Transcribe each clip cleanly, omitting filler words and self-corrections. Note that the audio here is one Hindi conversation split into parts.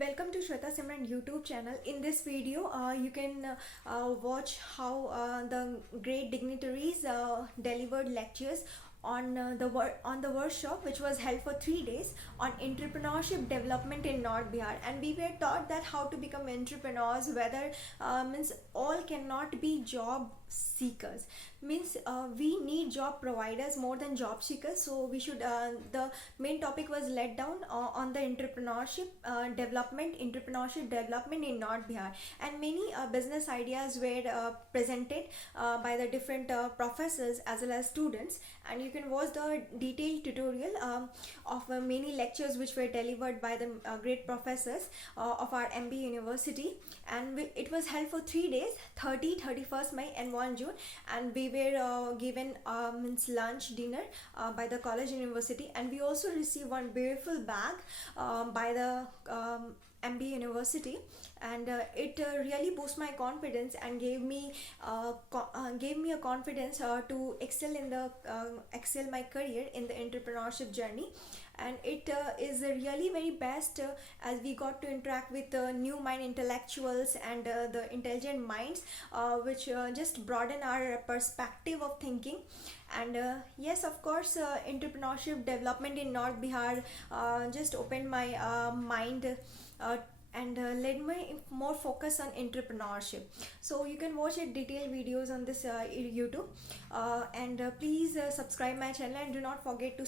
Welcome to Shweta Simran YouTube channel. In this video, you can watch how the great dignitaries delivered lectures on on the workshop which was held for 3 days on entrepreneurship development in North Bihar, and we were taught that how to become entrepreneurs, whether means all cannot be job seekers, means we need job providers more than job seekers. So we should the main topic was let down on the entrepreneurship development in North Bihar, and many business ideas were presented by the different professors as well as students. And you can watch the detailed tutorial of many lectures which were delivered by the great professors of our MB University. And it was held for 3 days, 30, 31st May and 1 June. And we were given means lunch, dinner by the college university, and we also received one beautiful bag by the MB University. And it really boosted my confidence and gave me a confidence to excel my career in the entrepreneurship journey. And it is really very best as we got to interact with new mind intellectuals and the intelligent minds, which just broaden our perspective of thinking. And yes, of course, entrepreneurship development in North Bihar just opened my mind uh, and led me more focus on entrepreneurship. So you can watch it detailed videos on this YouTube, and please subscribe my channel, and do not forget to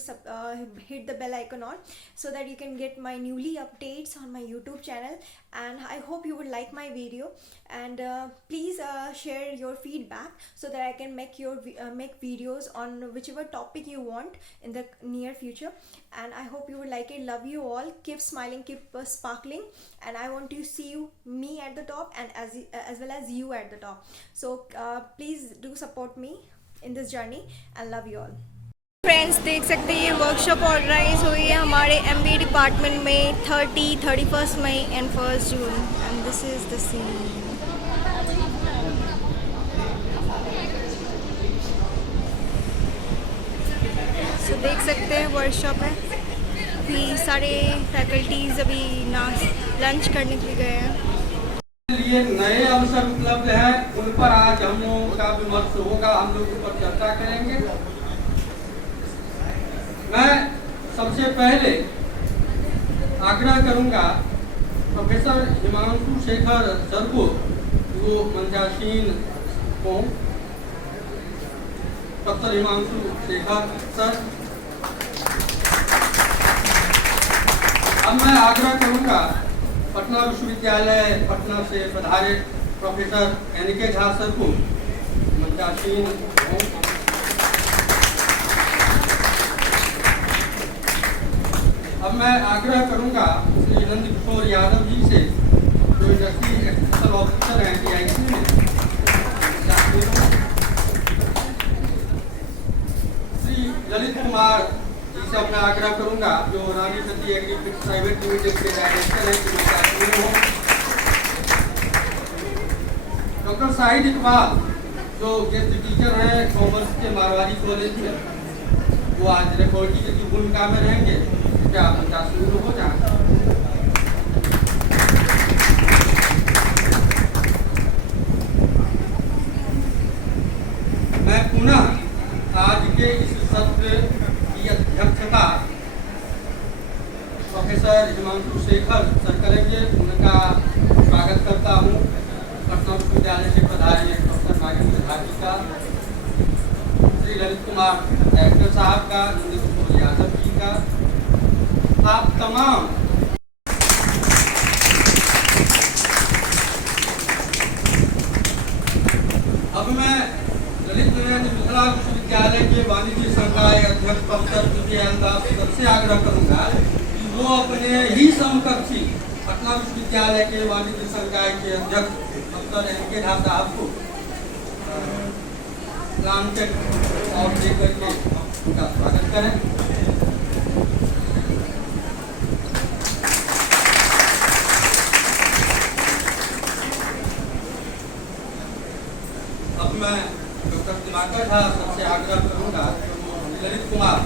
hit the bell icon on, so that you can get my newly updates on my YouTube channel. And I hope you would like my video, and please share your feedback so that I can make videos on whichever topic you want in the near future. And I hope you would like it. Love you all. Keep smiling, keep sparkling, and I want to see me at the top, and as well as you at the top. So please do support me in this journey, and love you all. Friends, देख सकते हैं ये वर्कशॉप ऑर्गेनाइज हुई है हमारे MBA डिपार्टमेंट में 31st मई and 1st June, and this is the scene. So देख सकते हैं वर्कशॉप है. अभी सारे फैकल्टीज अभी लंच करने के लिए गए हैं. लिए नए अवसर उपलब्ध हैं, उन पर आज हम लोगों का विमर्श होगा, हम लोग उस पर चर्चा करेंगे. मैं सबसे पहले आग्रह करूंगा प्रोफेसर हिमांशु शेखर सर को, जो मंचासीन को, डॉक्टर हिमांशु शेखर सर. अब मैं आग्रह करूंगा पटना विश्वविद्यालय पटना से पधारे प्रोफेसर NK झा सर को, मंचासीन हो. अब मैं आग्रह करूंगा श्री नंद किशोर यादव जी से, जो इंडस्ट्री एक्सटेंशन ऑफिसर हैं DIC में. श्री ललित कुमार जी से अब मैं आग्रह करूंगा, जो रानी सती एग्रीफिक्स प्राइवेट लिमिटेड के डायरेक्टर हैं. डॉक्टर शाहिद इकबाल, जो गेस्ट टीचर हैं कॉमर्स के मारवाड़ी कॉलेज में, वो आज रिकॉर्डिंग की भूमिका में रहेंगे. क्या बच्चा शुरू हो जाए. मैं पुनः आज के इस सत्र की अध्यक्षता प्रोफेसर हिमांशु शेखर सर करेंगे. उनका स्वागत करता हूँ. पटना विश्वविद्यालय से पधारे डॉक्टर नागेंद्र झा जी का, श्री ललित कुमार डायरेक्टर साहब का, नंद किशोर यादव जी का, आप तमाम. अब मैं ललित नारायण मिथिला विश्वविद्यालय के वाणिज्य संकाय अध्यक्ष प्रोफेसर PPL दास सर से आग्रह करूंगा कि वो अपने ही समकक्षी पटना विश्वविद्यालय के वाणिज्य संकाय के अध्यक्ष डॉक्टर NK झा साहब को प्लान चेक और देकर के उनका स्वागत करें. मैं डॉक्टर दिवाकर झा सबसे आग्रह करूंगा, Lalit Kumar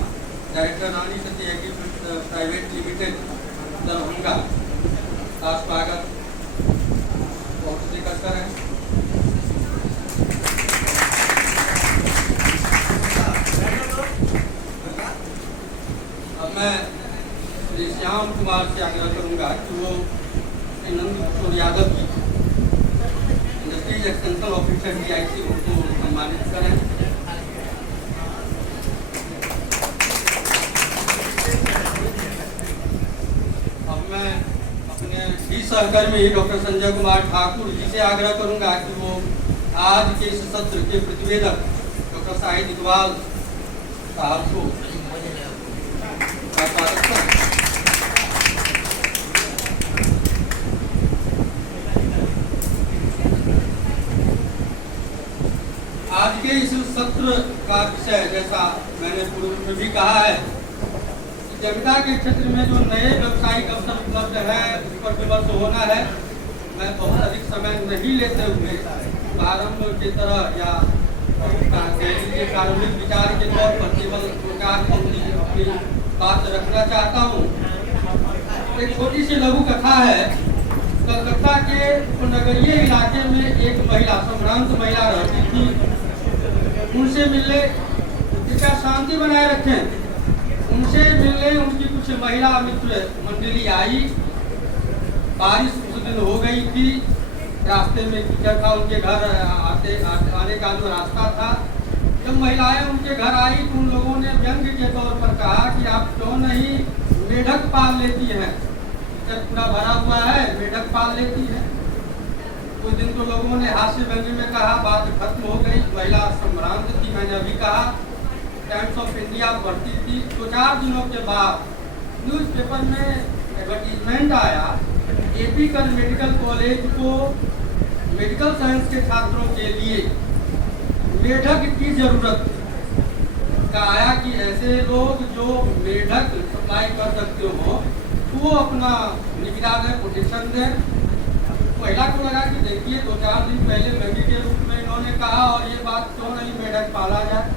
director Rani Sati एग्रीफिक्स private limited Darbhanga, का स्वागत बहुत से करते हैं। अब मैं श्री श्याम कुमार से आग्रह करूंगा कि वो Nand Kishore Yadav ji industries extension officer DIC उनको सम्मानित करें। अब मैं अपने ही सहकर्मी डॉक्टर संजय कुमार ठाकुर जी से आग्रह करूंगा कि वो आज के इस सत्र के प्रतिवेदक डॉक्टर शाहिद इकबाल साहब को स्वागत करें। आज के इस सत्र का विषय, जैसा मैंने पूर्व में भी कहा है, जमिता के क्षेत्र में जो नए व्यवसायिक अवसर उपलब्ध है उस पर विमर्श होना है। मैं बहुत अधिक समय नहीं लेते हुए प्रारंभ की तरह या प्रारंभिक विचार के तौर पर केवल अपनी बात रखना चाहता हूँ। एक छोटी सी लघु कथा है। कलकत्ता के उपनगरीय इलाके में एक महिला, संभ्रांत महिला रहती थी। उनसे मिलने, जिसका शांति बनाए रखें, उनसे मिलने उनकी कुछ महिला मित्र मंडली आई। बारिश उस दिन हो गई थी, रास्ते में कीचड़ था, उनके घर आने का जो रास्ता था। जब महिलाएं उनके घर आई तो उन लोगों ने व्यंग के तौर पर कहा कि आप क्यों नहीं मेढक पाल लेती हैं, जब पूरा भरा हुआ है मेढक पाल लेती है। कुछ दिन तो लोगों ने हास्य व्यंग में कहा, बात खत्म हो गई। महिला संभ्रांत थी, मैंने अभी कहा। टाइम्स ऑफ इंडिया पढ़ती थी। 2-4 दिनों के बाद न्यूज़पेपर में एडवर्टीजमेंट आया, AP कल मेडिकल कॉलेज को मेडिकल साइंस के छात्रों के लिए मेढक की जरूरत का आया कि ऐसे लोग जो मेढक सप्लाई कर सकते हो वो अपना निविदा दें, कोटेशन दें। महिला को लगा कि देखिए 2-4 दिन पहले व्यंग्य के रूप में इन्होंने कहा और ये बात क्यों नहीं मेढक पाला जाए,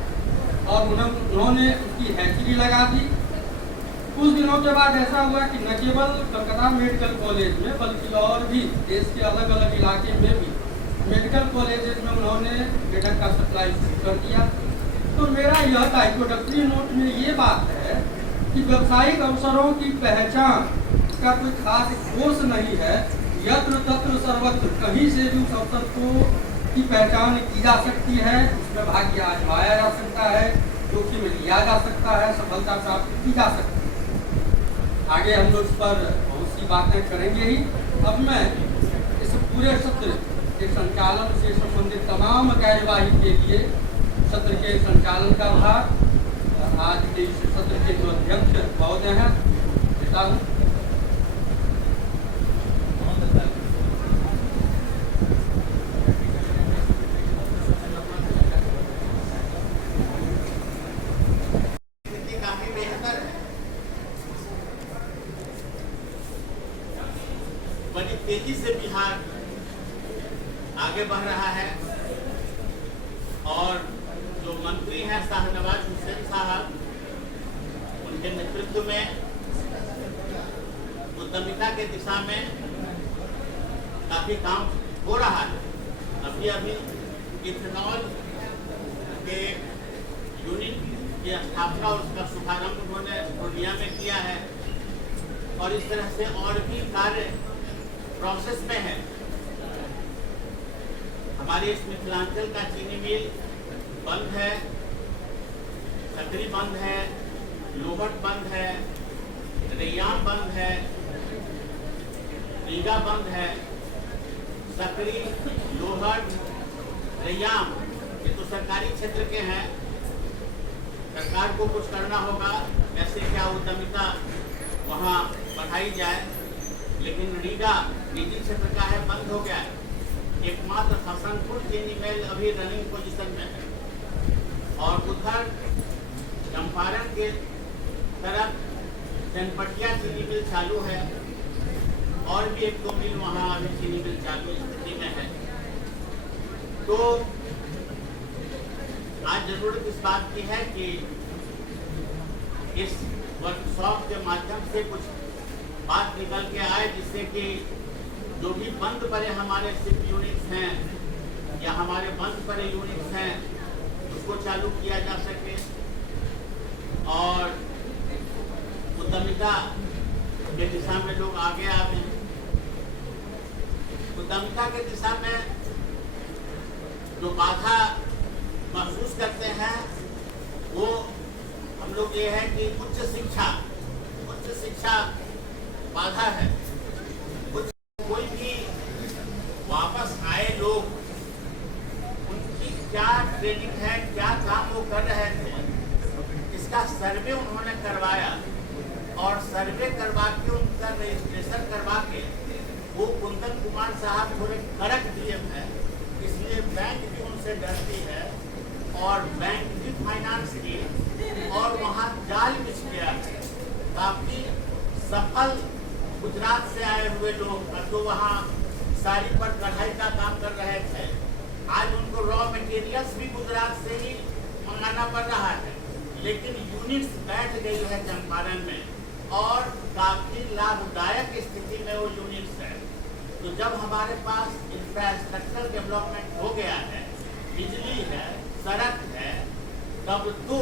और उन्होंने उसकी हैचरी लगा दी। कुछ दिनों के बाद ऐसा हुआ कि न केवल कलकत्ता मेडिकल कॉलेज में बल्कि और भी देश के अलग अलग इलाके में भी मेडिकल कॉलेजेस में उन्होंने मेढक का सप्लाई शुरू कर दिया। तो मेरा यह था, इंट्रोडक्टरी नोट में ये बात है कि व्यावसायिक अवसरों की पहचान का कोई खास कोर्स नहीं है। यत्र तत्र सर्वत्र कहीं से भी उस अवसर को की पहचान की जा सकती है, उसमें भाग्य आजमाया जा सकता है, जोखिम लिया जा सकता है, सफलता प्राप्त की जा सकती है। आगे हम लोग इस पर बहुत सी बातें करेंगे ही। अब मैं इस पूरे सत्र के संचालन से संबंधित तमाम कार्यवाही के लिए सत्र के संचालन का भार आज के इस सत्र के जो अध्यक्ष महोदय हैं देता हूँ। बड़ी तेजी से बिहार आगे बढ़ रहा है और जो मंत्री हैं शाहनवाज हुसैन साहब, उनके नेतृत्व में उद्यमिता के दिशा में काफी काम हो रहा है। अभी इथेनॉल के यूनिट की स्थापना और उसका शुभारंभ उन्होंने पूर्णिया में किया है और इस तरह से और भी कार्य प्रोसेस में है। हमारे इस मिथिलांचल का चीनी मिल बंद है, सकरी बंद है, लोहट बंद है, रैयाम बंद है, रीगा बंद है। सकरी, लोहट, रैयाम ये तो सरकारी क्षेत्र के हैं, सरकार को कुछ करना होगा कैसे क्या उद्यमिता वहाँ बढ़ाई जाए। लेकिन रीगा निजी क्षेत्र का है, बंद हो गया है। एकमात्र हसनपुर चीनी मिल अभी रनिंग पोजीशन में है और उधर चंपारण के तरफ चनपटिया चीनी मिल चालू है और भी 1-2 मिल वहाँ अभी चीनी मिल चालू स्थिति में है। तो आज जरूरत इस बात की है कि इस वर्कशॉप के माध्यम से कुछ बात निकल के आए, जिससे कि जो भी बंद पड़े हमारे शिप यूनिट्स हैं या हमारे बंद पड़े यूनिट्स हैं उसको चालू किया जा सके, और उद्यमिता के दिशा में लोग आगे आवे। उद्यमिता के दिशा में जो बाधा महसूस करते हैं वो हम लोग ये है कि उच्च शिक्षा बाधा है। कोई भी वापस आए लोग, उनकी क्या ट्रेनिंग है, क्या काम वो कर रहे थे, इसका सर्वे उन्होंने करवाया और सर्वे करवा के उनका रजिस्ट्रेशन करवा के वो कुंदन कुमार साहब थोड़े कड़क डीएम है, इसलिए बैंक भी उनसे डरती है और बैंक भी फाइनेंस की, और वहाँ जाल बिछ गया है। काफी सफल गुजरात से आए हुए लोग जो वहाँ साड़ी पर कढ़ाई का काम कर रहे थे, आज उनको रॉ मटेरियल्स भी गुजरात से ही मंगाना पड़ रहा है, लेकिन यूनिट्स बैठ गई है चंपारण में और काफी लाभदायक स्थिति में वो यूनिट्स है। तो जब हमारे पास इंफ्रास्ट्रक्चर डेवलपमेंट हो गया है, बिजली है, सड़क है, तब तो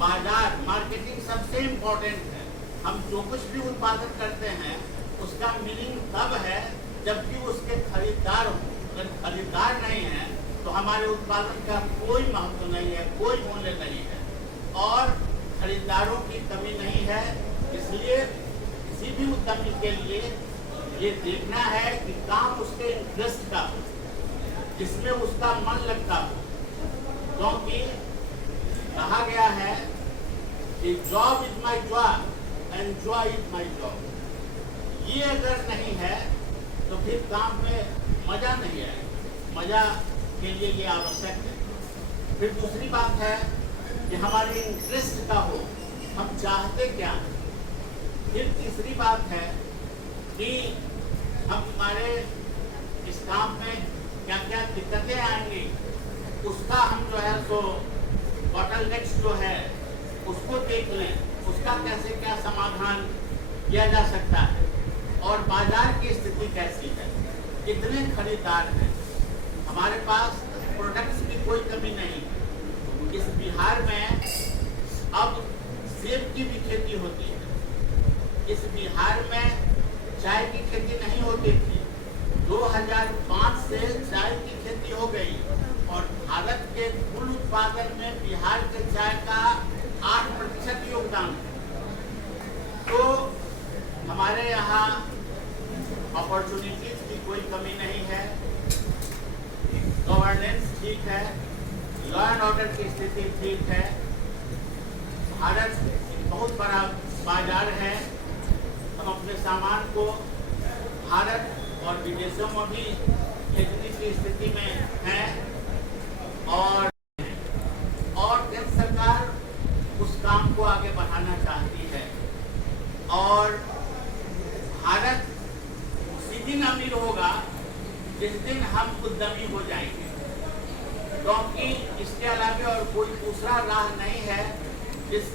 बाजार मार्केटिंग सबसे इम्पोर्टेंट है। हम जो कुछ भी उत्पादन करते हैं उसका मीनिंग तब है जबकि उसके खरीदार हो। अगर खरीदार नहीं है तो हमारे उत्पादन का कोई महत्व नहीं है, कोई मूल्य नहीं है, और खरीदारों की कमी नहीं है। इसलिए किसी भी उद्यमी के लिए ये देखना है कि काम उसके इंटरेस्ट का हो, जिसमें उसका मन लगता हो, क्योंकि कहा गया है कि job is my job and Joy is my job. ये अगर नहीं है तो फिर काम में मजा नहीं है, मजा के लिए ये आवश्यक है। फिर दूसरी बात है कि हमारे इंटरेस्ट का हो, हम चाहते क्या हैं। फिर तीसरी बात है कि हमारे इस काम में क्या क्या दिक्कतें आएंगी, उसका हम जो है सो बॉटलनेक्स जो है उसको देख लें, उसका कैसे क्या समाधान किया जा सकता है, और बाजार की स्थिति कैसी है, कितने खरीदार हैं। हमारे पास प्रोडक्ट्स की कोई कमी नहीं है। इस बिहार में अब सेब की भी खेती होती है। इस बिहार में चाय की खेती नहीं होती थी, 2005 से चाय की खेती हो गई, और भारत के कुल उत्पादन में बिहार के चाय का 8% योगदान है। तो हमारे यहाँ अपॉर्चुनिटीज की कोई कमी नहीं है, गवर्नेंस ठीक है, लॉ एंड ऑर्डर की स्थिति ठीक है, भारत एक बहुत बड़ा बाजार है। हम अपने सामान को भारत और विदेशों में भी भेजने की स्थिति में है, और केंद्र सरकार उस काम को आगे बढ़ाना चाहती है। और भारत उसी दिन अमीर होगा जिस दिन हम उद्यमी हो जाएंगे, क्योंकि इसके अलावे और कोई दूसरा राह नहीं है जिस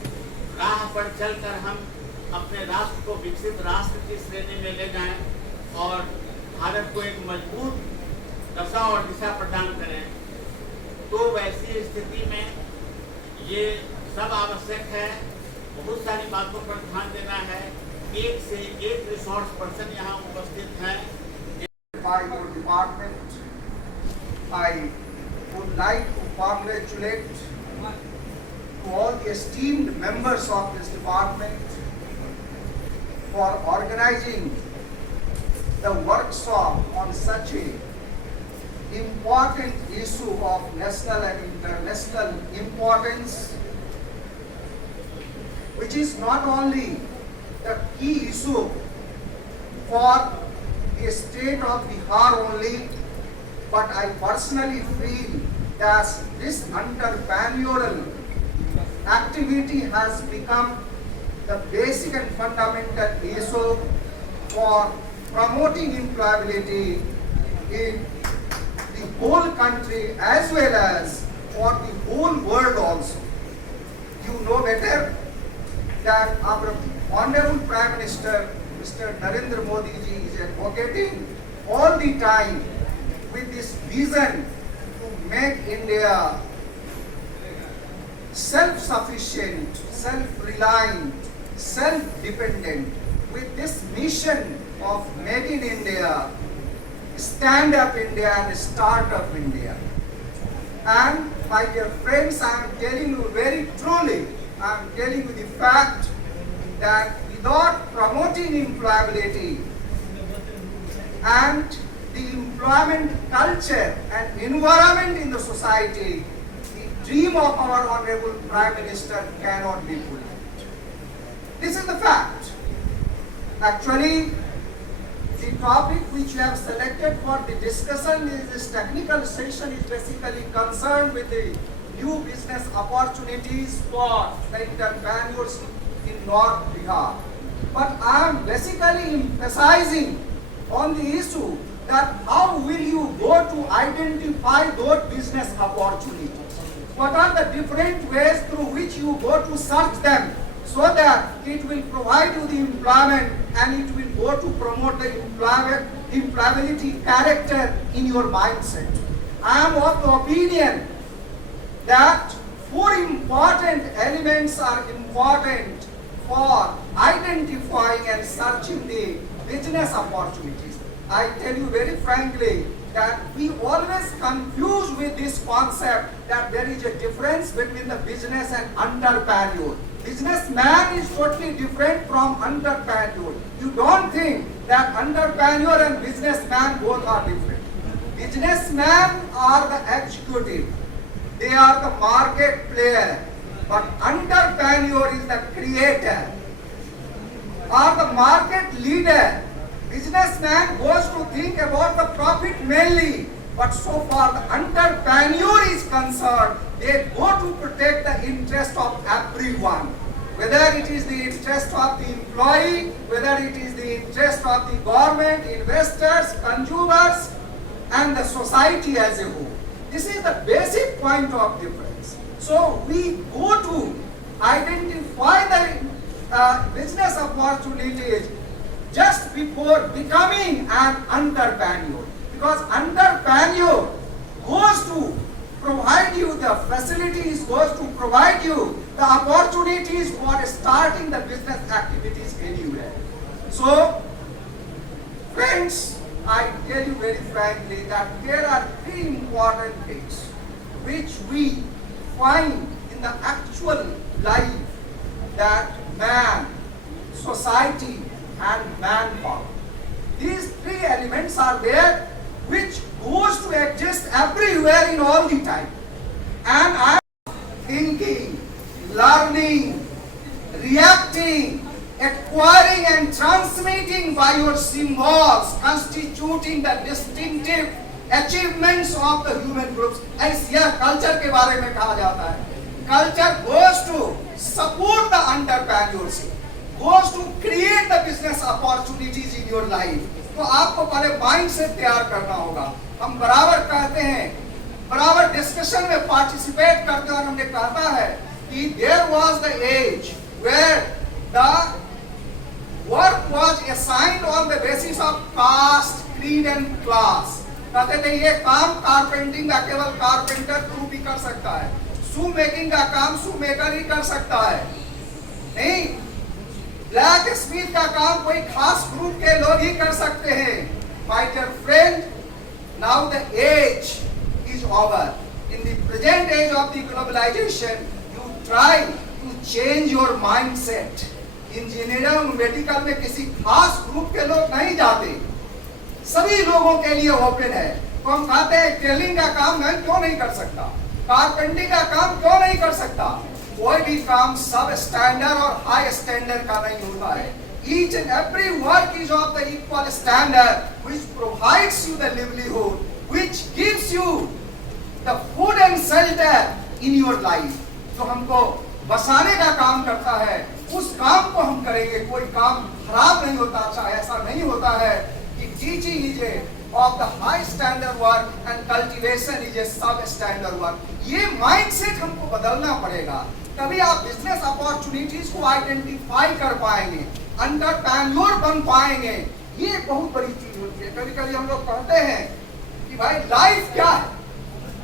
राह पर चलकर हम अपने राष्ट्र को विकसित राष्ट्र की श्रेणी में ले जाएं और भारत को एक मजबूत दशा और दिशा प्रदान करें। तो वैसी स्थिति में ये सब आवश्यक है। बहुत सारी बातों पर ध्यान देना है। एक से एक रिसोर्स पर्सन यहाँ उपस्थित हैं। By your department, I would like to congratulate to all the esteemed members of this department for organizing the workshop on such a important issue of national and international importance, which is not only the key issue for the state of Bihar only, but I personally feel that this entrepreneurial activity has become the basic and fundamental issue for promoting employability in the whole country as well as for the whole world also. You know better that our Honorable Prime Minister Mr. Narendra Modi ji is advocating all the time with this vision to make India self-sufficient, self-reliant, self-dependent. With this mission of Make in India, Stand Up India and Start Up India. And my dear friends, I am telling you very truly, I am telling you the fact that without promoting employability and the employment culture and environment in the society, the dream of our Honorable Prime Minister cannot be fulfilled. This is the fact. Actually, the topic which you have selected for the discussion is this technical session is basically concerned with the new business opportunities for the entrepreneurs in North Bihar. But I am basically emphasizing on the issue that how will you go to identify those business opportunities? What are the different ways through which you go to search them so that it will provide you the employment and it will go to promote the employability character in your mindset. I am of the opinion that four important elements are important for identifying and searching the business opportunities. I tell you very frankly that we always confuse with this concept that there is a difference between the business and entrepreneur. Businessman is totally different from entrepreneur. You don't think that entrepreneur and businessman both are different. Businessmen are the executive. They are the market player. But entrepreneur is the creator or the market leader. Businessman goes to think about the profit mainly. But so far the entrepreneur is concerned, they go to protect the interest of everyone. Whether it is the interest of the employee, whether it is the interest of the government, investors, consumers, and the society as a whole. This is the basic point of difference. So we go to identify the business opportunities just before becoming an entrepreneur. Because entrepreneur goes to provide you the facilities, goes to provide you the opportunities for starting the business activities anywhere. So, friends, I tell you very frankly that there are three important things which we find in the actual life that man, society, and manpower. These three elements are there which goes to exist everywhere in all the time. And I am thinking, learning, reacting, acquiring and transmitting by your symbols, constituting the distinctive achievements of the human groups. ऐसे यह culture के बारे में कहा जाता है. Culture goes to support the entrepreneurship, goes to create the business opportunities in your life. तो आपको पहले माइंड से तैयार करना होगा. हम बराबर कहते हैं, बराबर डिस्कशन में पार्टिसिपेट करते हैं और हमने कहता है कि there was the age where the work was assigned on the basis of caste, creed and class. कहते थे ये काम कारपेंटिंग का केवल कारपेंटर ग्रुप ही कर सकता है, शू मेकिंग का काम शू मेकर ही कर सकता है, नहीं ब्लैक स्मिथ का काम कोई खास ग्रुप के लोग ही कर सकते हैं. My dear friend, now the age is over. In the present age of the globalization, you try to change your mindset. Engineering medical में किसी खास ग्रुप के लोग नहीं जाते, सभी लोगों के लिए ओपन है. तो हम कहते हैं टेलिंग का काम मैं क्यों नहीं कर सकता, कारपेंटिंग का काम क्यों नहीं कर सकता. कोई भी काम सब स्टैंडर्ड और हाई स्टैंडर्ड का नहीं होता है. Each and every work is of the equal standard, which provides you the livelihood, which gives you the food and shelter in your life. जो हमको बसाने का काम करता है, उस काम को हम करेंगे. कोई काम खराब नहीं होता. अच्छा ऐसा नहीं होता है कि teaching is a of the high standard work and cultivation is a sub standard work. ये mindset हमको बदलना पड़ेगा, तभी आप बिजनेस अपॉर्चुनिटीज को आइडेंटिफाई कर पाएंगे. एंटरप्रेन्योर बन पाएंगे। ये बहुत बड़ी चीज होती है। कभी कभी हम लोग कहते हैं कि भाई लाइफ क्या है।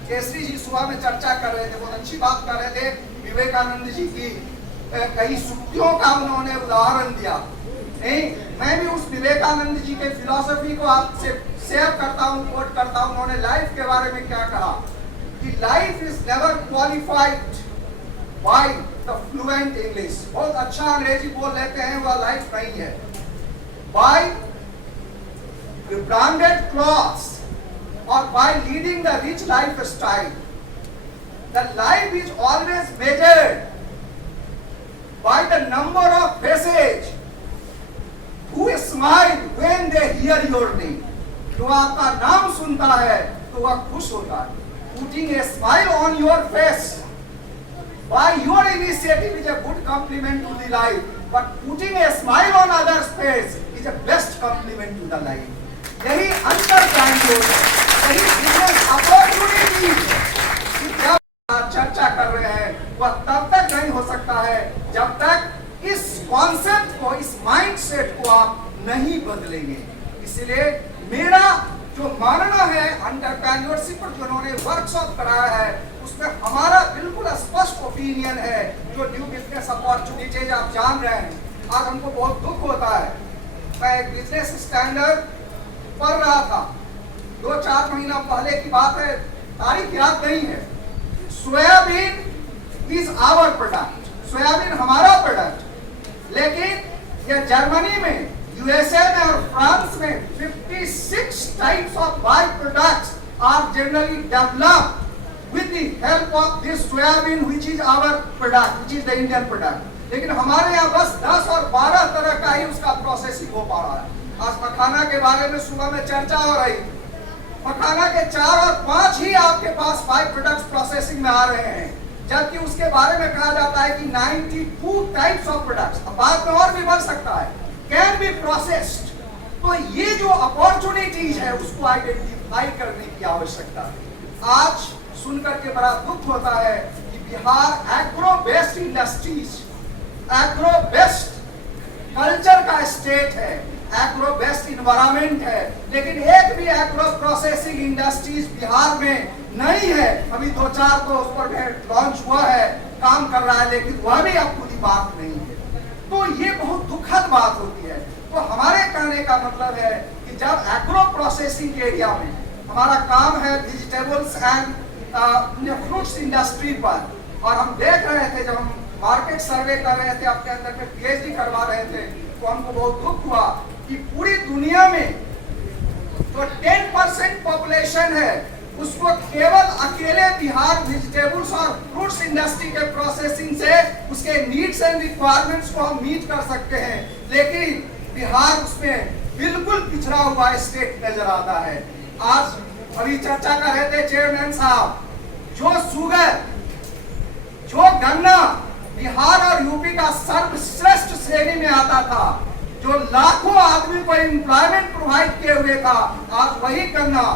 केसरी जी सुबह में चर्चा कर रहे थे, बहुत अच्छी बात कर रहे थे। विवेकानंद जी की कई सूक्तियों का उन्होंने उदाहरण दिया। नहीं, मैं भी उस विवेकानंद जी के फिलॉसफी को आपसे शेयर करता हूँ, कोट करता हूँ। उन्होंने लाइफ के बारे में क्या कहा कि life is never qualified by the fluent English. बहुत अच्छा अंग्रेजी बोल लेते हैं, वह लाइफ नहीं है। By the branded clothes or by leading the rich lifestyle. The life is always measured by the number of faces who smile when they hear your name. जो आपका नाम सुनता है तो वह खुश होता है। Putting a smile on your face by your initiative is a good compliment to the life, but putting a smile on others' face is a best compliment to the life. यही अंतर्ज्ञान यही बिजनेस अपॉर्चुनिटी की जब चर्चा कर रहे हैं वह तब तक नहीं हो सकता है जब तक इस कॉन्सेप्ट को, इस माइंडसेट को आप नहीं बदलेंगे। इसलिए मेरा जो मानना है एंटरप्रेन्योरशिप पर जो उन्होंने वर्कशॉप कराया है उसमें हमारा बिल्कुल स्पष्ट ओपिनियन है। जो न्यू बिजनेस अपॉर्चुनिटीज आप जान रहे हैं, आज हमको बहुत दुख होता है। मैं एक बिजनेस स्टैंडर्ड पढ़ रहा था, 2-4 महीना पहले की बात है, तारीख याद नहीं है। Soybean is our product, soybean हमारा प्रोडक्ट, लेकिन यह जर्मनी में, यूएसए में और फ्रांस में 56 types of by products are generally developed with the help of this soybean which is our product, which is the Indian product. लेकिन हमारे यहाँ बस 10 और 12 तरह का ही उसका प्रोसेसिंग हो पा रहा है। आज मखाना के बारे में सुबह में चर्चा हो रही, मखाना के 4 और 5 ही आपके पास बाय प्रोडक्ट्स प्रोसेसिंग में आ रहे हैं, जबकि उसके बारे में कहा जाता है कि 92 टाइप्स ऑफ प्रोडक्ट्स, अब बाद में और भी बढ़ सकता है, कैन बी प्रोसेस्ड। तो ये जो अपॉर्चुनिटीज है उसको आइडेंटिफाई करने की आवश्यकता है। आज सुनकर के बड़ा दुख होता है कि Bihar agro based industries, agro based culture का स्टेट है, एग्रो बेस्ड इन्वायरमेंट है, लेकिन एक भी एग्रो प्रोसेसिंग इंडस्ट्रीज बिहार में नहीं है। अभी 2-4 तो उस पर लॉन्च हुआ है, काम कर रहा है, लेकिन वह भी अब पूरी बात नहीं है। तो ये बहुत दुखद बात होती है। तो हमारे कहने का मतलब है कि जब एग्रो प्रोसेसिंग एरिया में हमारा काम है वेजिटेबल्स एंड फ्रूट्स इंडस्ट्री पर, और हम देख रहे थे जब हम मार्केट सर्वे कर रहे थे, अपने अंदर में पीएचडी करवा रहे थे, तो हमको बहुत दुख हुआ कि पूरी दुनिया में जो 10% पॉपुलेशन है उसको केवल अकेले बिहार वेजिटेबल्स और फ्रूट्स इंडस्ट्री के प्रोसेसिंग से उसके नीड्स एंड रिक्वायरमेंट्स को हम मीट कर सकते हैं, लेकिन बिहार उसमें बिल्कुल पिछड़ा हुआ स्टेट नजर आता है। आज अभी चर्चा कर रहे थे चेयरमैन साहब, जो शुगर, जो गन्ना बिहार और यूपी का सर्वश्रेष्ठ श्रेणी में आता था, जो लाखों आदमी को एम्प्लॉयमेंट प्रोवाइड किए हुए था, आज वही गन्ना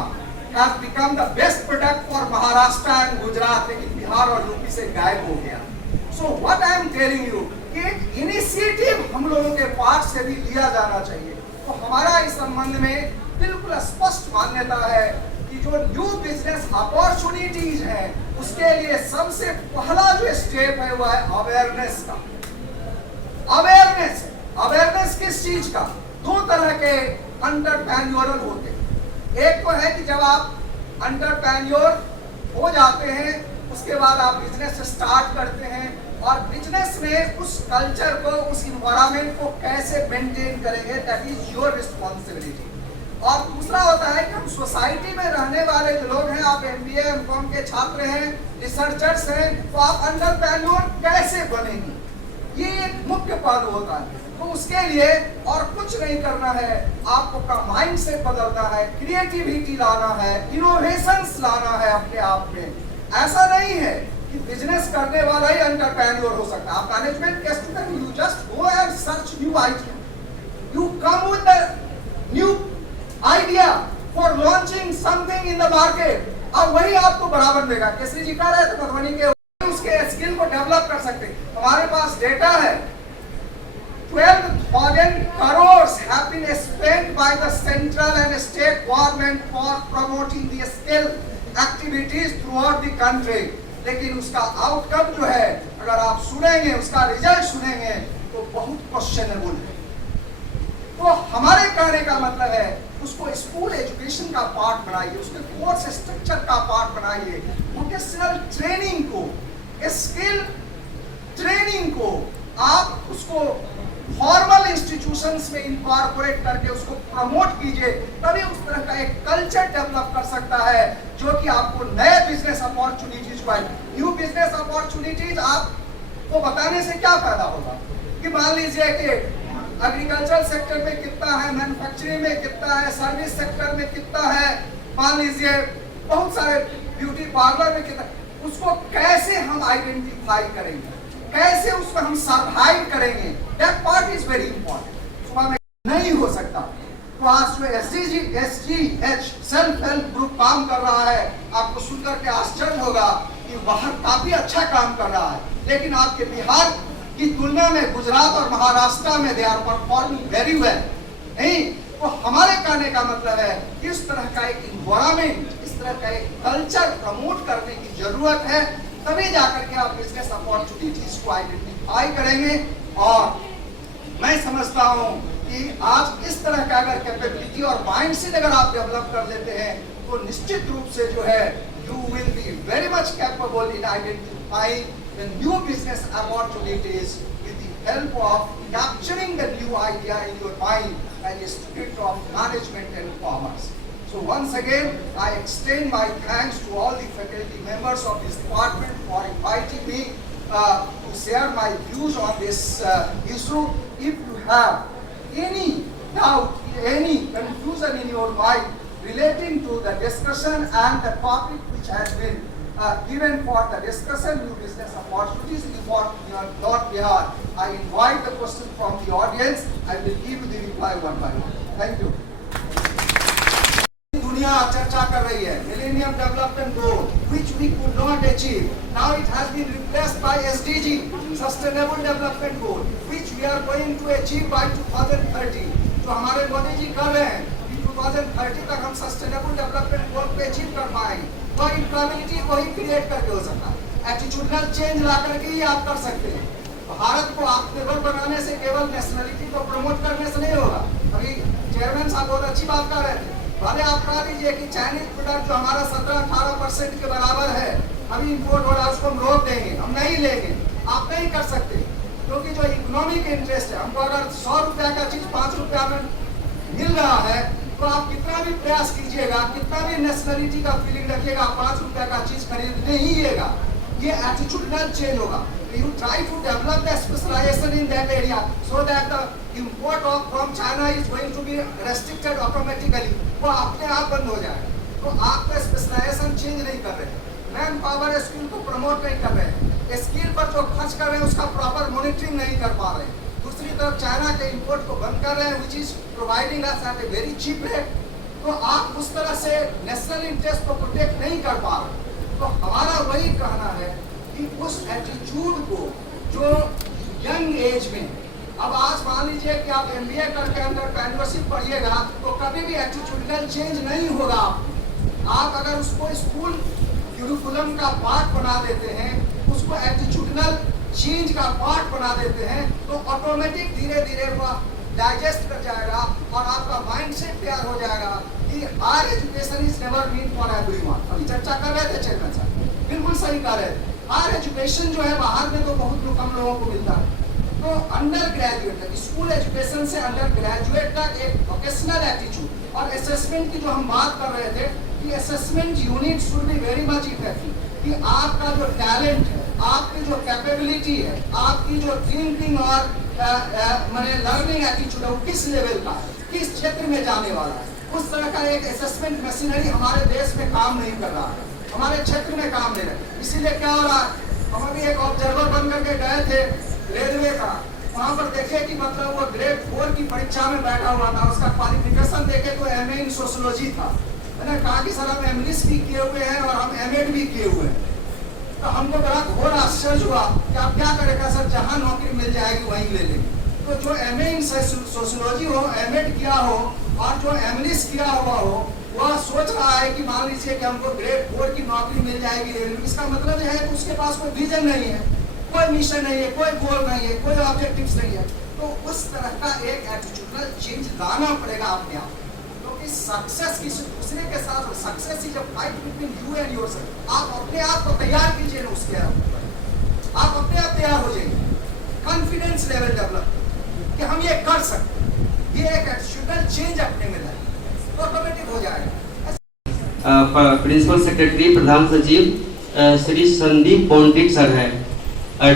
has become the best product for Maharashtra and Gujarat, लेकिन बिहार और यूपी से गायब हो गया। So what I am telling you कि इनिशिएटिव हम लोगों के पार्ट से भी लिया जाना चाहिए। तो हमारा इस संबंध में बिल्कुल स्पष्ट मान्यता है कि जो न्यू बिजनेस अपॉर्चुनिटीज है उसके लिए सबसे पहला जो स्टेप है वह है अवेयरनेस का। अवेयरनेस, अवेयरनेस किस चीज का? 2 तरह के एंटरप्रेन्योरल होते हैं। एक तो है कि जब आप एंटरप्रेन्योर हो जाते हैं उसके बाद आप बिजनेस स्टार्ट करते हैं, और बिजनेस में उस कल्चर को, उस इन्वायरमेंट को कैसे मेंटेन करेंगे, दैट इज योर रिस्पॉन्सिबिलिटी। और दूसरा होता है कि हम सोसाइटी में रहने वाले जो लोग हैं, आप MBA MCOM के छात्र हैं, रिसर्चर्स हैं, तो आप एंटरप्रेन्योर कैसे बनेंगे, ये एक मुख्य पहलू होता है। तो उसके लिए और कुछ नहीं करना है, आपको का माइंड सेट बदलना है, क्रिएटिविटी लाना है, इनोवेशंस लाना है अपने आप में। ऐसा नहीं है कि बिजनेस करने वाला ही एंटरप्रेन्योर हो सकता है। आप मैनेजमेंट के student, you just go and search new idea, you come with the new idea for launching something in the market, अब वही आपको बराबर देगा। केसरी जी कह रहे थे मधुबनी के, उसके स्किल को डेवलप कर सकते। हमारे पास डेटा है 12 foreign crores have been spent by the central and state government for promoting the skill activities throughout the country. लेकिन उसका आउटकम जो है, अगर आप सुनेंगे, उसका रिजल्ट सुनेंगे, तो बहुत क्वेश्चनेबल है। तो हमारे कहने का मतलब है उसको स्कूल एजुकेशन का पार्ट बनाइए, उसके कोर्स स्ट्रक्चर का पार्ट बनाइए, वोकेशनल ट्रेनिंग को, स्किल ट्रेनिंग को आप उसको फॉर्मल इंस्टीट्यूशंस में इनकॉर्पोरेट करके उसको प्रमोट कीजिए, तभी उस तरह का एक कल्चर डेवलप कर सकता है जो कि आपको नए बिजनेस अपॉर्चुनिटीज को, न्यू बिजनेस अपॉर्चुनिटीज आपको बताने से क्या फायदा होगा कि मान लीजिए कि एग्रीकल्चर सेक्टर में कितना है, मैन्युफैक्चरिंग में कितना है, सर्विस सेक्टर में कितना है, मान लीजिए बहुत सारे ब्यूटी पार्लर में कितना, उसको कैसे हम आइडेंटिफाई करेंगे, कैसे उसको हम सर्वाइव करेंगे, that part is very important. सुबह में नहीं हो सकता। तो आज जो SGH सेल्फ हेल्प ग्रुप काम कर रहा है, आपको सुनकर के आश्चर्य होगा कि बाहर काफी अच्छा काम कर रहा है, लेकिन आपके बिहार की तुलना में गुजरात और महाराष्ट्र में they are performing very well. नहीं, तो हमारे कहने का मतलब है कि इस तरह का एक इन्वायरमेंट, इस तरह का एक कल्चर प्रमोट करने की जरूरत है, तभी जाकर के आप बिजनेस अपॉर्चुनिटीज को आइडेंटिफाई करेंगे। और मैं समझता हूं कि आज इस तरह का अगर कैपेबिलिटी और माइंडसेट अगर आप डेवलप कर लेते हैं, तो निश्चित रूप से जो है you will be very much capable in identifying the new business opportunities with the help of capturing the new idea in your mind as a student of management and commerce. So once again, I extend my thanks to all the faculty members of this department for inviting me to share my views on this issue. If you have any doubt, any confusion in your mind relating to the discussion and the topic which has been given for the discussion, new business opportunities for North Bihar, I invite the question from the audience. I will give you the reply one by one. Thank you. दुनिया चर्चा कर रही है millennium development goal which we could not achieve. Now it has been replaced by SDG, Sustainable Development Goal, which we are going to achieve by 2030. जो हमारे मोदी जी कर रहे हैं कि 2030 तक हम सस्टेनेबल डेवलपमेंट गोल को अचीव कर पाएंगे। तो इम्प्लॉयबिलिटी को ही क्रिएट करके हो सकता है, एटीट्यूडनल चेंज ला करके ही आप कर सकते हैं। भारत को आत्मनिर्भर बनाने से केवल नेशनलिटी को प्रमोट करने से नहीं होगा। अभी चेयरमैन साहब बहुत अच्छी बात कर रहे थे, भले आप कह दीजिए कि चाइनीज प्रोडक्ट जो हमारा 17-18% के बराबर है अभी इंपोर्ट हो रहा है, उसको हम रोक देंगे, हम नहीं लेंगे। आप नहीं कर सकते, क्योंकि जो इकोनॉमिक इंटरेस्ट है, हमको अगर 100 रुपया का चीज 5 रुपया में मिल रहा है, तो आप कितना भी प्रयास कीजिएगा, कितना भी नेशनलिटी का फीलिंग रखिएगा, 5 रुपया का चीज खरीद नहीं लेगा। ये एटीट्यूडनल चेंज होगा। You try to develop the specialization in that area so that the import of from China is going to be restricted automatically. वो अपने आप बंद हो जाएगा। तो आप तो स्पेशलाइजेशन चेंज नहीं कर रहे, मैन पावर स्किल को प्रमोट नहीं कर रहे, स्किल पर जो खर्च कर रहे हैं उसका प्रॉपर मॉनिटरिंग नहीं कर पा रहे। दूसरी तरफ चाइना के इंपोर्ट को बंद कर रहे हैं, which is providing us at a very cheap rate. तो आप उस तरह से नेशनल इंटरेस्ट को प्रोटेक्ट नहीं कर पा रहे। तो हमारा वही कहना है कि उस एटीट्यूड को जो यंग एज में, अब आज मान लीजिए कि आप MBA करके एंटरप्रेन्योरशिप पढ़िएगा तो कभी भी एटीट्यूडनल चेंज नहीं होगा। आप अगर उसको स्कूल करिकुलम का पार्ट बना देते हैं, उसको एटीट्यूडनल चेंज का पार्ट बना देते हैं, तो ऑटोमेटिक धीरे धीरे वह डाइजेस्ट कर जाएगा और आपका माइंडसेट तैयार हो जाएगा कि higher education is never mean for everyone. अभी चर्चा कर रहे थे चेयरमैन साहब, बिल्कुल सही कह रहे थे। हायर एजुकेशन जो है बाहर में तो बहुत कम लोगों को मिलता है। तो अंडर ग्रेजुएट तक, स्कूल एजुकेशन से अंडर ग्रेजुएट तक एक वोकेशनल एटीट्यूड और असेसमेंट की जो हम बात कर रहे थे कि assessment unit should be very much effective, कि आपका जो टैलेंट है, आपकी जो कैपेबिलिटी है, आपकी जो थिंकिंग और माने लर्निंग एटीट्यूड है, वो किस लेवल का है, किस क्षेत्र में जाने वाला है। उस तरह का एक असेसमेंट मशीनरी हमारे देश में काम नहीं कर रहा है, हमारे क्षेत्र में काम नहीं रहा। इसीलिए क्या हो रहा है, हम अभी एक ऑब्जर्वर बन करके गए थे रेलवे का, वहाँ पर देखे कि मतलब वो ग्रेड 4 की परीक्षा में बैठा हुआ था, उसका क्वालिफिकेशन देखे तो MA इन सोशियोलॉजी था। मैंने कहा कि सर हम इंग्लिश भी किए हुए हैं और हम MA भी किए हुए हैं। तो हमको बड़ा घोर आश्चर्य हुआ कि आप क्या करेगा सर, जहाँ नौकरी मिल जाएगी वहीं ले लेंगे। तो जो एमए इन सोशियोलॉजी हो, एमएड किया हो और जो एमलिस किया हुआ हो, वह सोच रहा है कि मान लीजिए कि हमको ग्रेड 4 की नौकरी मिल जाएगी रेलवे, इसका मतलब है कि उसके पास कोई विजन नहीं है, कोई मिशन नहीं है, कोई गोल नहीं है, कोई ऑब्जेक्टिव्स नहीं है। तो उस तरह का एक एटीट्यूडल चेंज लाना पड़ेगा अपने आप, क्योंकि सक्सेस किसी दूसरे के साथ, success is a fight between you and yourself. आप अपने आप को तैयार कीजिए ना उसके आप अपने आप तैयार हो जाएंगे, कॉन्फिडेंस लेवल डेवलप कि हम ये कर सकते हैं, ये एक एटीट्यूडल चेंज अपने में लाए तो ऑटोमेटिक हो जाएगा। प्रिंसिपल सेक्रेटरी प्रधान सचिव श्री संदीप पॉन्टिक सर है।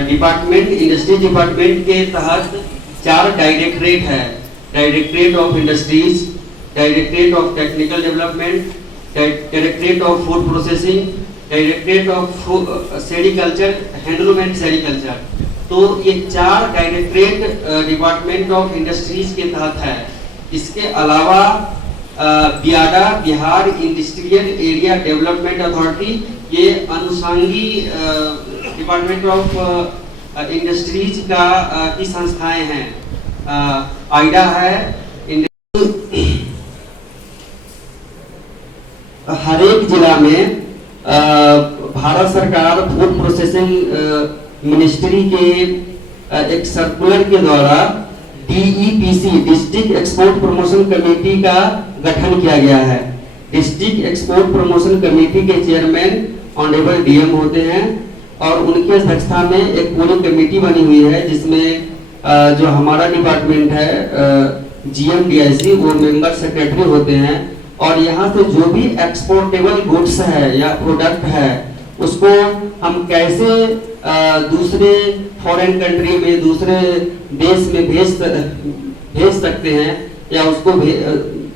डिपार्टमेंट इंडस्ट्री डिपार्टमेंट के तहत 4 डायरेक्टरेट है, directorate of industries, directorate of technical development, directorate of food processing, directorate of sericulture, handloom and sericulture. तो ये 4 डायरेक्टरेट डिपार्टमेंट ऑफ इंडस्ट्रीज के तहत है। इसके अलावा BIADA Bihar industrial area development authority, ये अनुषंगी डिपार्टमेंट ऑफ इंडस्ट्रीज का की संस्थाएं हैं। आइडा है। हर एक जिला में भारत सरकार फूड प्रोसेसिंग मिनिस्ट्री के एक सर्कुलर के द्वारा DEPC district export promotion committee का गठन किया गया है। डिस्ट्रिक्ट एक्सपोर्ट प्रमोशन कमेटी के चेयरमैन ऑनरेबल DM होते हैं और उनकी अध्यक्षता में एक पूरी कमेटी बनी हुई है, जिसमें जो हमारा डिपार्टमेंट है GM DIC वो मेंबर सेक्रेटरी होते हैं। और यहाँ से जो भी एक्सपोर्टेबल गुड्स है या प्रोडक्ट है उसको हम कैसे दूसरे फॉरेन कंट्री में, दूसरे देश में भेज सकते हैं या उसको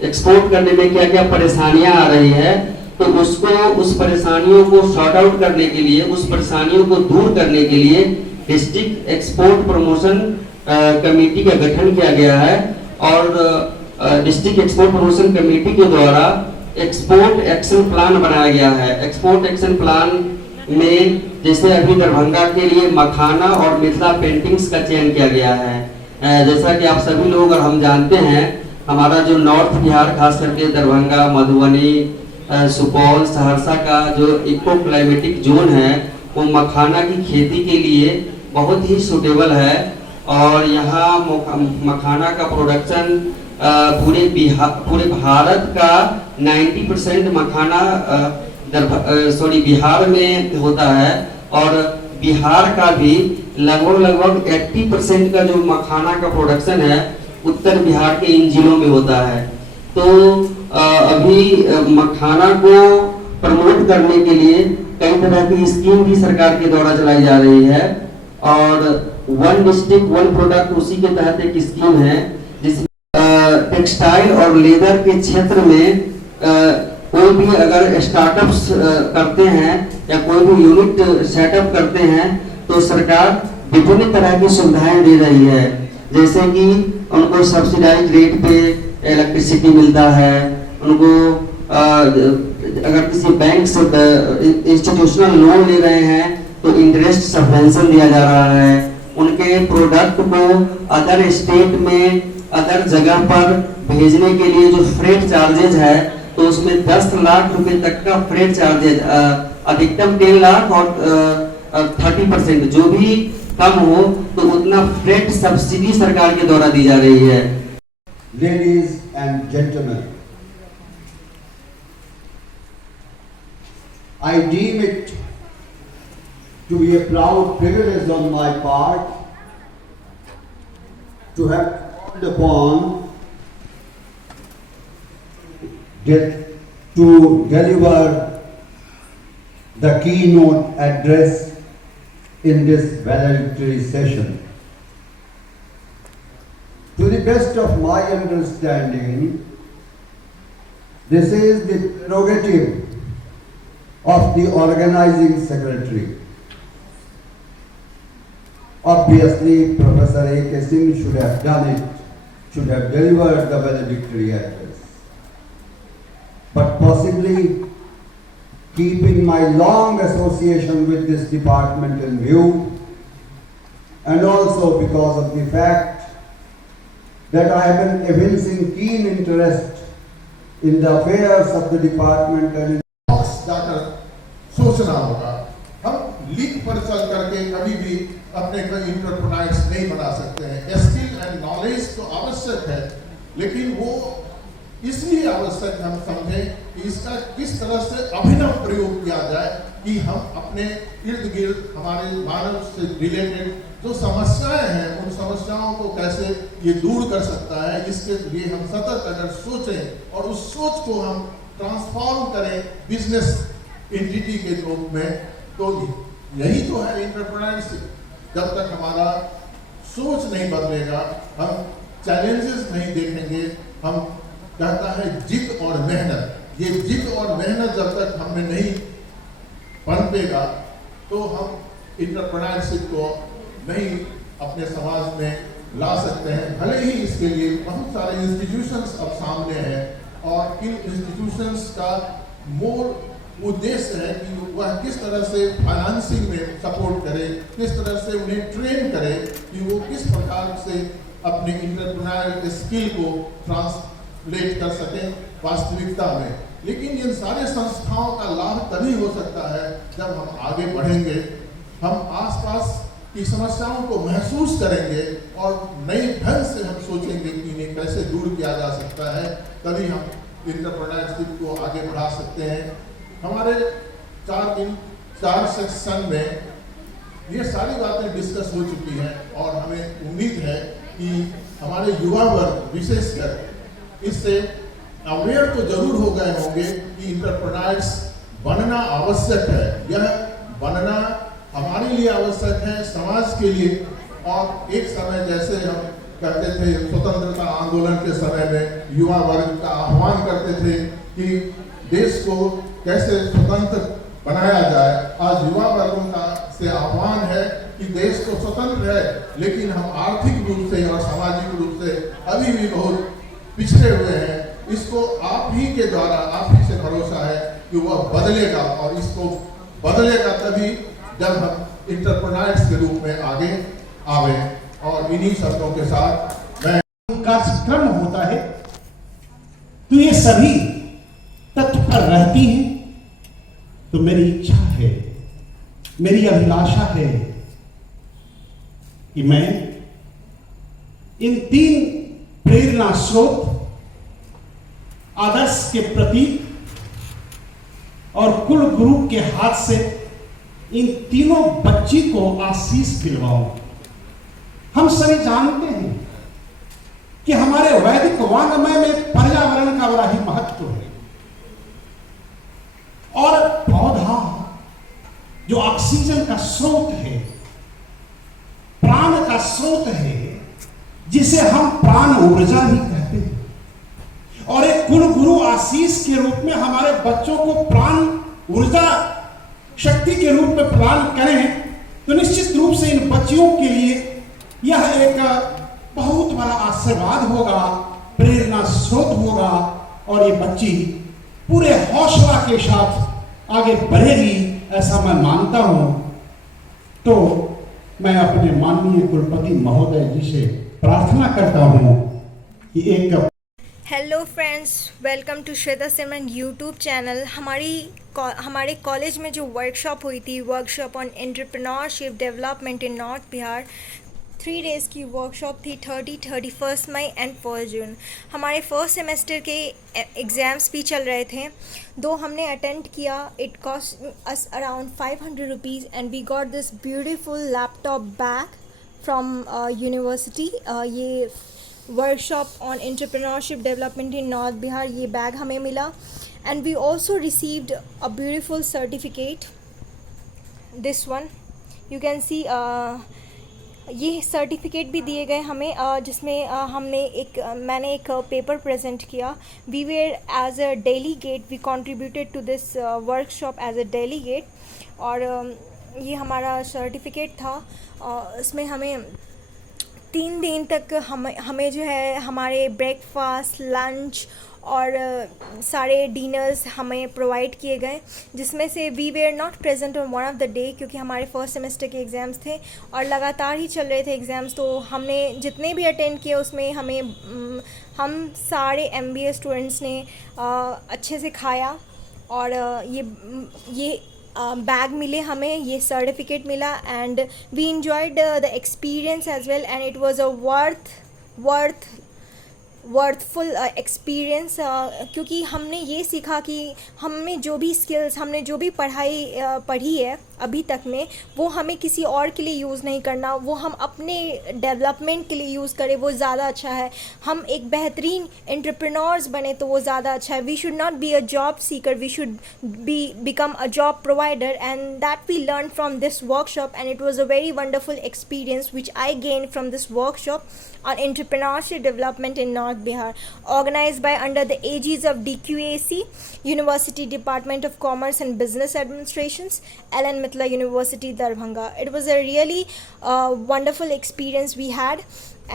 एक्सपोर्ट करने में क्या क्या परेशानियां आ रही है, तो उसको उस परेशानियों को सॉर्ट आउट करने के लिए, उस परेशानियों को दूर करने के लिए डिस्ट्रिक्ट एक्सपोर्ट प्रमोशन कमेटी का गठन किया गया है। और डिस्ट्रिक्ट एक्सपोर्ट प्रमोशन कमेटी के द्वारा एक्सपोर्ट एक्शन प्लान बनाया गया है। एक्सपोर्ट एक्शन प्लान में जैसे अभी दरभंगा के लिए मखाना और मिथिला पेंटिंग्स का चयन किया गया है। जैसा कि आप सभी लोग और हम जानते हैं, हमारा जो नॉर्थ बिहार खास करके दरभंगा, मधुबनी, सुपौल, सहरसा का जो इको क्लाइमेटिक जोन है वो मखाना की खेती के लिए बहुत ही सुटेबल है। और यहाँ मखाना का प्रोडक्शन पूरे भारत का 90% मखाना बिहार में होता है। और बिहार का भी लगभग 80% का जो मखाना का प्रोडक्शन है उत्तर बिहार के इन जिलों में होता है। तो अभी मखाना को प्रमोट करने के लिए कई तरह की स्कीम भी सरकार के द्वारा चलाई जा रही है। और 1 डिस्ट्रिक्ट 1 प्रोडक्ट उसी के तहत एक स्कीम है, जिसमें टेक्सटाइल और लेदर के क्षेत्र में कोई भी अगर स्टार्टअप्स करते हैं या कोई भी यूनिट सेटअप करते हैं तो सरकार विभिन्न तरह की सुविधाएं दे रही है। जैसे कि उनको सब्सिडाइज रेट पे इलेक्ट्रिसिटी मिलता है, उनको अगर किसी बैंक से इंस्टीट्यूशनल लोन ले रहे हैं तो इंटरेस्ट सब्वेंशन दिया जा रहा है। उनके प्रोडक्ट को अदर स्टेट में, अदर जगह पर भेजने के लिए जो फ्रेट चार्जेज है तो उसमें 10 लाख रुपए तक का फ्रेट चार्जेज, अधिकतम 10 लाख और 30% जो भी कम हो तो उतना फ्रेट सब्सिडी सरकार के द्वारा दी जा रही है। Ladies and gentlemen, I deem it to be a proud privilege on my part to have called upon to deliver the keynote address in this valedictory session. To the best of my understanding, this is the prerogative of the organizing secretary. Obviously, Professor A.K. Singh should have done it, should have delivered the valedictory address. But possibly, keeping my long association with this department in view, and also because of the fact that I have an evincing keen interest in the affairs of the department and in box जाकर सोचना होगा। हम लीक पर चल करके कभी भी अपने को एंटरप्रेन्योर्स नहीं बना सकते हैं। स्किल एंड नॉलेज तो आवश्यक है, लेकिन वो इसलिए आवश्यक हम समझें कि इसका किस तरह से अभिनव प्रयोग किया जाए कि हम अपने इर्द गिर्द हमारे मानव से रिलेटेड जो समस्याएं हैं उन समस्याओं को कैसे ये दूर कर सकता है, इसके लिए हम सतत अगर सोचें और उस सोच को हम ट्रांसफॉर्म करें बिजनेस एंटिटी के रूप में, तो यही तो है एंटरप्रेन्योरशिप। जब तक हमारा सोच नहीं बदलेगा, हम चैलेंजेस नहीं देखेंगे, हम कहता है जिद और मेहनत, ये जिद और मेहनत जब तक हमें नहीं पनपेगा तो हम एंटरप्रेन्योरशिप को नहीं अपने समाज में ला सकते हैं। भले ही इसके लिए बहुत सारे इंस्टीट्यूशंस अब सामने हैं और इन इंस्टीट्यूशंस का मूल उद्देश्य है कि वह किस तरह से फाइनेंसिंग में सपोर्ट करे, किस तरह से उन्हें ट्रेन करे कि वो किस प्रकार से अपने एंटरप्रेन्योरियल स्किल को ट्रांसलेट कर सकें वास्तविकता में। लेकिन इन सारे संस्थाओं का लाभ तभी हो सकता है जब हम आगे बढ़ेंगे, हम आसपास की समस्याओं को महसूस करेंगे और नए ढंग से हम सोचेंगे कि इन्हें कैसे दूर किया जा सकता है, तभी हम एंटरप्रेन्योरशिप को आगे बढ़ा सकते हैं। हमारे 4 सेक्शन में ये सारी बातें डिस्कस हो चुकी हैं और हमें उम्मीद है कि हमारे युवा वर्ग विशेषकर इससे अवेयर तो जरूर हो गए होंगे कि एंटरप्रेन्योर्स बनना आवश्यक है। यह बनना हमारे लिए आवश्यक है, समाज के लिए। और एक समय जैसे हम कहते थे स्वतंत्रता आंदोलन के समय में युवा वर्ग का आह्वान करते थे कि देश को कैसे स्वतंत्र बनाया जाए, आज युवा वर्गों का से आह्वान है कि देश तो स्वतंत्र है लेकिन हम आर्थिक रूप से और सामाजिक रूप से अभी भी बहुत पिछड़े हुए हैं। इसको आप ही के द्वारा, आप ही से भरोसा है कि वह बदलेगा और इसको बदलेगा तभी जब हम एंटरप्रेन्योर्स के रूप में आगे आवे। और इन्हीं शब्दों के साथ मैं कार्यक्रम होता है तो ये सभी तत्पर रहती हैं, तो मेरी इच्छा है, मेरी अभिलाषा है कि मैं इन 3 प्रेरणा स्रोत आदर्श के प्रतीक और कुल गुरु के हाथ से इन तीनों बच्ची को आशीष दिलवाऊं। हम सभी जानते हैं कि हमारे वैदिक वाङ्मय में पर्यावरण का बड़ा ही महत्व है और पौधा जो ऑक्सीजन का स्रोत है, प्राण का स्रोत है, जिसे हम प्राण ऊर्जा भी कहते हैं, और एक कुल गुरु आशीष के रूप में हमारे बच्चों को प्राण ऊर्जा शक्ति के रूप में प्रदान करें, तो निश्चित रूप से इन बच्चियों के लिए यह एक बहुत बड़ा आशीर्वाद होगा, प्रेरणा स्रोत होगा और ये बच्ची पूरे हौसला के साथ आगे बढ़ेगी, ऐसा मैं मानता हूं। तो मैं अपने माननीय कुलपति महोदय जी से प्रार्थना करता हूं कि एक hello friends, welcome to Shweta Simran YouTube channel. हमारे कॉलेज में जो वर्कशॉप हुई थी, workshop on entrepreneurship development in north Bihar, 3 days की वर्कशॉप थी, 31 मई एंड 1 जून। हमारे फर्स्ट सेमेस्टर के एग्ज़ाम्स भी चल रहे थे, 2 हमने अटेंड किया। It cost us around 500 rupees and we got this beautiful laptop bag from university. ये workshop on entrepreneurship development in north Bihar, ये बैग हमें मिला। And we also received a beautiful certificate, this one you can see. ये सर्टिफिकेट भी दिए गए हमें, जिसमें मैंने एक पेपर प्रेजेंट किया। We were as a delegate, we contributed to this workshop as a delegate, और ये हमारा सर्टिफिकेट था। इसमें हमें 3 दिन तक हमें जो है हमारे ब्रेकफास्ट, लंच और सारे डिनर्स हमें प्रोवाइड किए गए, जिसमें से we were not present on one of the day क्योंकि हमारे फर्स्ट सेमेस्टर के एग्ज़ाम्स थे और लगातार ही चल रहे थे एग्ज़ाम्स। तो हमने जितने भी अटेंड किए उसमें हम सारे MBA स्टूडेंट्स ने अच्छे से खाया और ये बैग मिले हमें, ये सर्टिफिकेट मिला and we enjoyed the experience as well and it was a worthful experience, क्योंकि हमने ये सीखा कि हमें जो भी स्किल्स, हमने जो भी पढ़ी है अभी तक में, वो हमें किसी और के लिए यूज़ नहीं करना, वो हम अपने डेवलपमेंट के लिए यूज़ करें, वो ज़्यादा अच्छा है। हम एक बेहतरीन एंटरप्रेन्योर्स बने तो वो ज़्यादा अच्छा है। We should not be a job seeker, we should become a job provider and that we learn from this workshop and it was a very wonderful experience which I gain from this workshop on entrepreneurship development in North Bihar, organized by under the aegis of DQAC, University Department of Commerce and Business Administrations, Ellen Mitla University, Darbhanga. It was a really wonderful experience we had,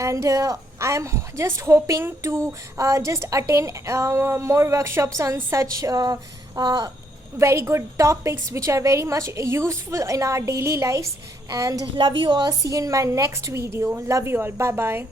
and I am just hoping to just attend more workshops on such very good topics which are very much useful in our daily lives. And love you all. See you in my next video. Love you all. Bye bye.